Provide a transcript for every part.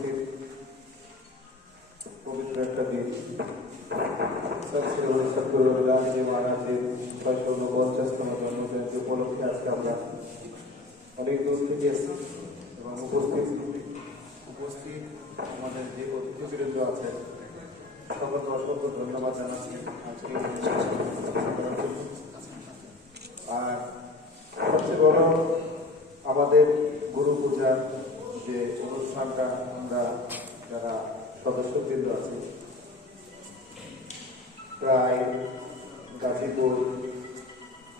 উপস্থিত পবিত্র একটা দিন সত্যি মহারাজের 649তম জন্মজয়ন্তী উপলক্ষে আজকে আমরা অনেক দূর থেকে এসেছি এবং উপস্থিত আমাদের যে অতিথিবৃন্দ আছেন সকলকে অসংখ্য ধন্যবাদ জানাচ্ছি আজকে আর সবচেয়ে বড় আমাদের গুরু পূজার যে অনুষ্ঠানটা আমরা যারা সদস্যবৃন্দ আছে প্রায় গাজীপুর,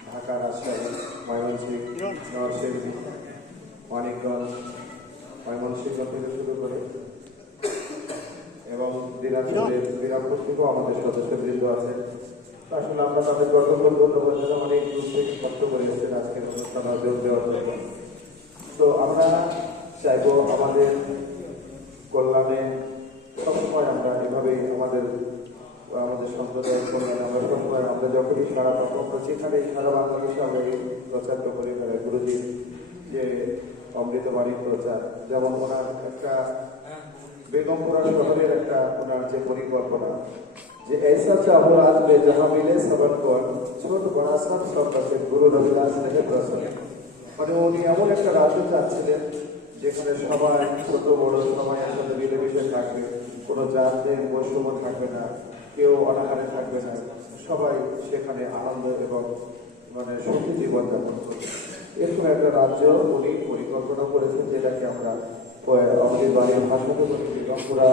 ঢাকা, রাজশাহী, ময়মনসিংহ, নরসিংদী, মানিকগঞ্জ, ময়মনসিংহ থেকে শুরু করে এবং দিনাজপুরের বিরামপুর থেকেও আমাদের সদস্যবৃন্দ আছেন। আসলে আমরা তাদেরকে অসংখ্য ধন্যবাদ জানাই, অনেক দূর থেকে কষ্ট করে এসেছেন আজকের অনুষ্ঠান যোগ দেওয়ার জন্য। তো আমরা চাইব আমাদের কল্যাণে সবসময় আমরা এভাবেই আমাদের সম্প্রদায়ের কল্যাণে আমরা সবসময় আমরা যখনই সারা আমরা সেখানেই সারা বাংলাদেশে আমরা এই প্রচারটা করে বেড়াই গুরুজির যে অমৃতবাণীর প্রচার। যেমন ওনার একটা বেগমপুরা শহরের একটা ওনার যে পরিকল্পনা যে ऐसा चाहो आज में जहां मिले सबन को ছোট বড় সব কাছে গুরু রবিদাস থেকে প্রশ্ন মানে উনি এমন একটা রাজ্য চাচ্ছিলেন যেখানে সবাই ছোট বড় সবাই একসাথে মিলেমিশে থাকবে, কোনো জাতের বৈষম্য থাকবে না, কেউ অনাহারে থাকবে না, সবাই সেখানে আনন্দ এবং মানে সুখী জীবনযাপন করবে। এরকম একটা রাজ্য উনি পরিকল্পনা করেছেন, যেটাকে আমরা অমৃতবাণীর ভাষাতে বলি বেগমপুরা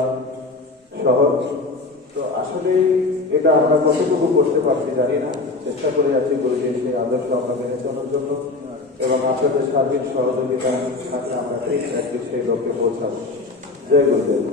শহর। তো আসলে এটা আমরা কতটুকু করতে পারছি জানি না, চেষ্টা করে আছি গুরুজির সেই আদর্শ আমরা মেনে চলার জন্য এবং আপনাদের সার্বিক সহযোগিতা থাকলে আমরা ঠিক একদিন সেই লক্ষ্যে পৌঁছাবো। জয় গুরুদেব।